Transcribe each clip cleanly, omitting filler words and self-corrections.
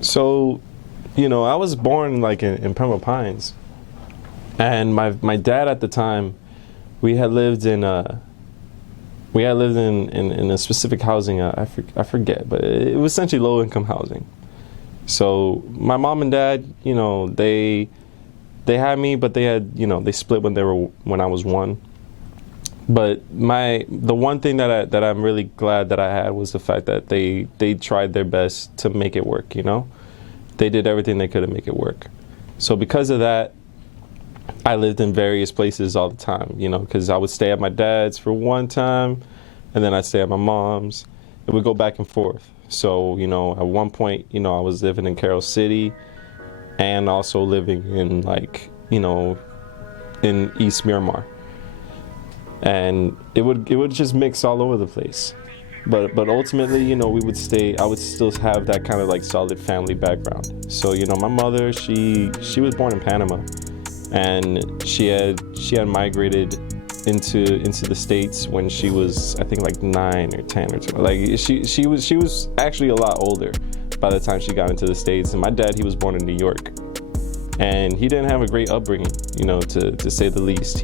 So, I was born like in Pembroke Pines, and my dad at the time, we had lived in in a specific housing. I forget, but it was essentially low income housing. So my mom and dad, they had me, but they had they split when I was one. But the one thing that I'm really glad that I had was the fact that they tried their best to make it work. They did everything they could to make it work. So because of that, I lived in various places all the time, because I would stay at my dad's for one time, and then I'd stay at my mom's. It would go back and forth. So, at one point, I was living in Carroll City and also living in in East Miramar. And it would just mix all over the place. But ultimately, we would stay. I would still have that kind of like solid family background. So my mother, she was born in Panama, and she had migrated into the States when she was, I think, like 9 or 10 or something. Like she was actually a lot older by the time she got into the States. And my dad, he was born in New York, and he didn't have a great upbringing, to say the least.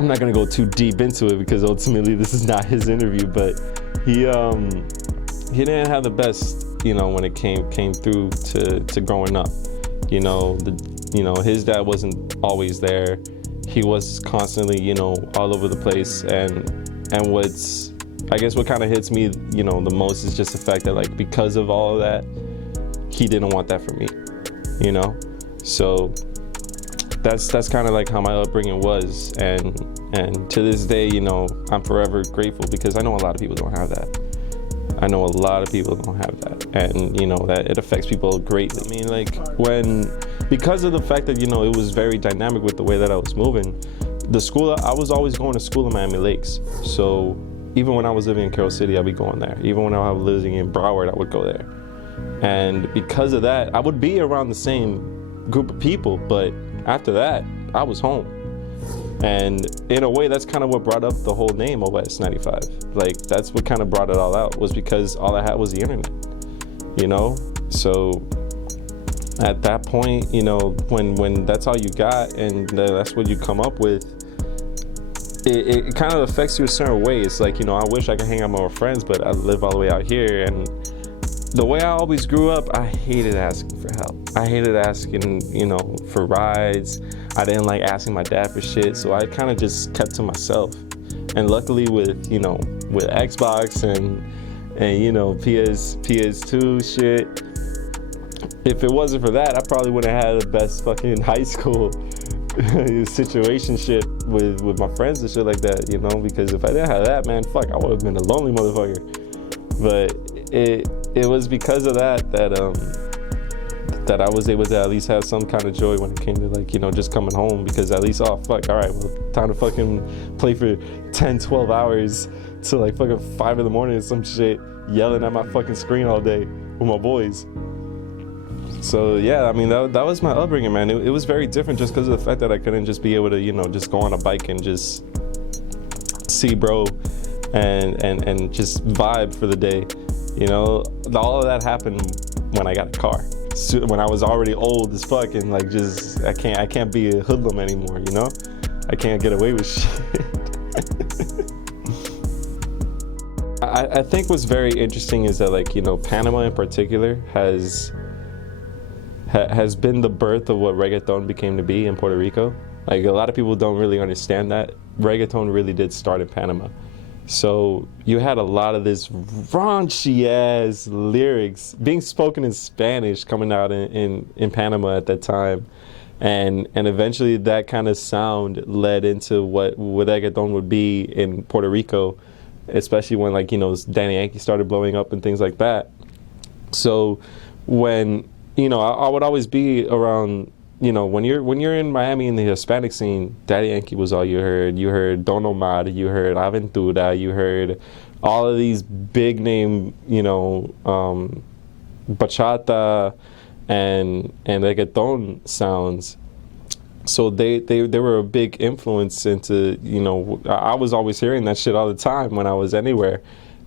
I'm not gonna go too deep into it because ultimately this is not his interview, but he didn't have the best, when it came through to growing up. His dad wasn't always there. He was constantly, all over the place, and what kind of hits me, the most is just the fact that, like, because of all of that, he didn't want that for me, So that's kind of like how my upbringing was, and to this day, I'm forever grateful because I know a lot of people don't have that. And that it affects people greatly. I mean, like, because of the fact that it was very dynamic with the way that I was moving, the school, I was always going to school in Miami Lakes. So even when I was living in Carroll City, I'd be going there. Even when I was living in Broward, I would go there. And because of that, I would be around the same group of people, but after that, I was home. And in a way, that's kind of what brought up the whole name of Osninetyfive. Like, that's what kind of brought it all out, was because all I had was the internet, So at that point, when that's all you got and that's what you come up with, it kind of affects you a certain way. It's like, I wish I could hang out with my friends, but I live all the way out here. And the way I always grew up, I hated asking for help. I hated asking, for rides. I didn't like asking my dad for shit, so I kind of just kept to myself. And luckily with Xbox and PS2 shit, if it wasn't for that, I probably wouldn't have had the best fucking high school situationship with my friends and shit like that, because if I didn't have that, man, fuck, I would have been a lonely motherfucker. But it was because of that I was able to at least have some kind of joy when it came to, like, just coming home, because at least, oh fuck, all right, well, time to fucking play for 10, 12 hours till like fucking 5 in the morning or some shit, yelling at my fucking screen all day with my boys. So yeah, I mean, that was my upbringing, man. It was very different just because of the fact that I couldn't just be able to, just go on a bike and just see bro and just vibe for the day. All of that happened when I got a car. So when I was already old as fuck and like just I can't be a hoodlum anymore, I can't get away with shit. I think what's very interesting is that, like, Panama in particular has been the birth of what reggaeton became to be in Puerto Rico. Like, a lot of people don't really understand that reggaeton really did start in Panama. So you had a lot of this raunchy ass lyrics being spoken in Spanish coming out in Panama at that time. And eventually that kind of sound led into what reggaeton would be in Puerto Rico, especially when, like, Daddy Yankee started blowing up and things like that. So when, I would always be around, when you're in Miami in the Hispanic scene, Daddy Yankee was all you heard. You heard Don Omar, you heard Aventura, you heard all of these big name, bachata and reggaeton sounds. So they were a big influence into, I was always hearing that shit all the time when I was anywhere.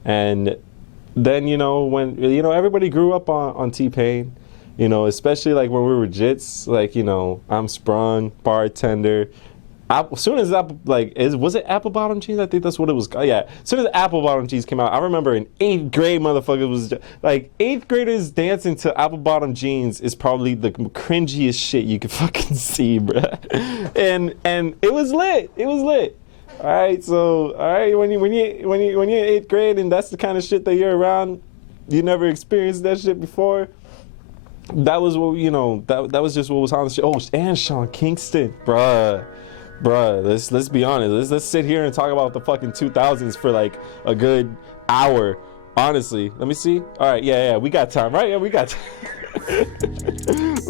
And then when everybody grew up on T-Pain, especially like when we were jits, like I'm Sprung, bartender. As soon as was it apple bottom jeans? I think that's what it was called. Yeah. As soon as apple bottom jeans came out, I remember in 8th grade, motherfuckers was like 8th graders dancing to apple bottom jeans is probably the cringiest shit you could fucking see, bruh. And it was lit. It was lit. All right. So when you're in 8th grade and that's the kind of shit that you're around, you never experienced that shit before. That was what that was just what was on the shit. Oh, and Sean Kingston, bruh. Let's be honest. Let's sit here and talk about the fucking 2000s for like a good hour. Honestly, let me see. All right, yeah, we got time, right? Yeah, we got time.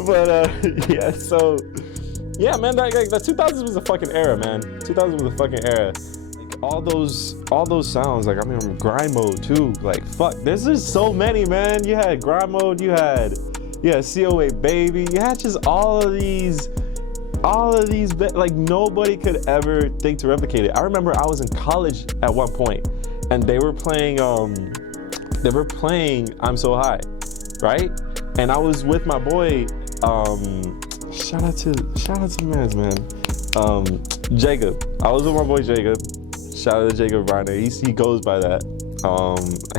But yeah, so yeah, man, that 2000s was a fucking era, man. 2000s was a fucking era. Like all those sounds, like I mean, grind mode too. Like fuck, there's just so many, man. You had grind mode, you had COA baby, you had just all of these, like nobody could ever think to replicate it. I remember I was in college at one point and they were playing I'm So High, right? And I was with my boy, shout out to man, Jacob. I was with my boy Jacob. Shout out to Jacob Reiner. He goes by that.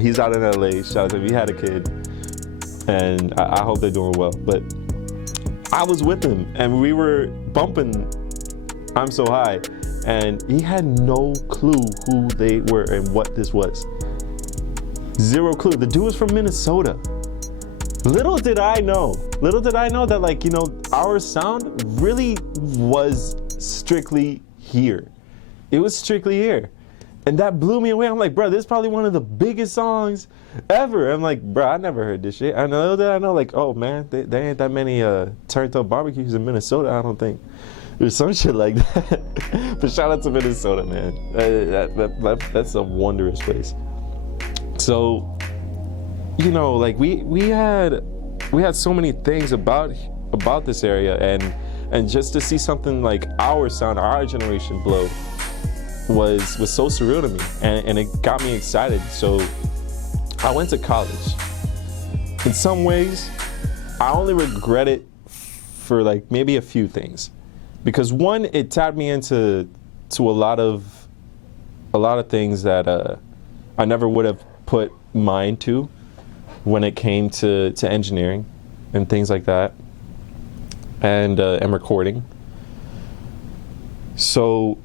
He's out in LA. Shout out to him. He had a kid. And I hope they're doing well. But I was with him and we were bumping I'm So High, and he had no clue who they were and what this was. Zero clue. The dude was from Minnesota. Little did I know that like, our sound really was strictly here. It was strictly here. And that blew me away. I'm like, bro, this is probably one of the biggest songs ever. I'm like, bro, I never heard this shit. I know like, oh man, there ain't that many turned up barbecues in Minnesota, I don't think. There's some shit like that. But shout out to Minnesota, man. That's a wondrous place. So, like we had so many things about this area, and just to see something like our sound, our generation blow was so surreal to me, and it got me excited. So I went to college. In some ways, I only regret it for like maybe a few things, because one, it tapped me into a lot of things that I never would have put mind to when it came to engineering and things like that, and recording. So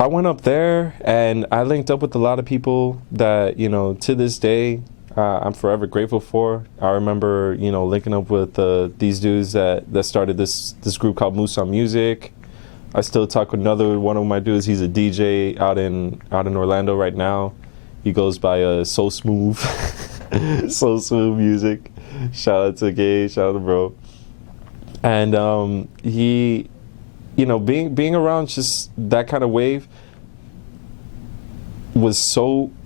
I went up there and I linked up with a lot of people that, to this day, I'm forever grateful for. I remember, linking up with these dudes that started this group called Moose on Music. I still talk with another one of my dudes. He's a DJ out in Orlando right now. He goes by So Smooth, So Smooth Music. Shout out to Gay, shout out to bro. And he, being around just that kind of wave was so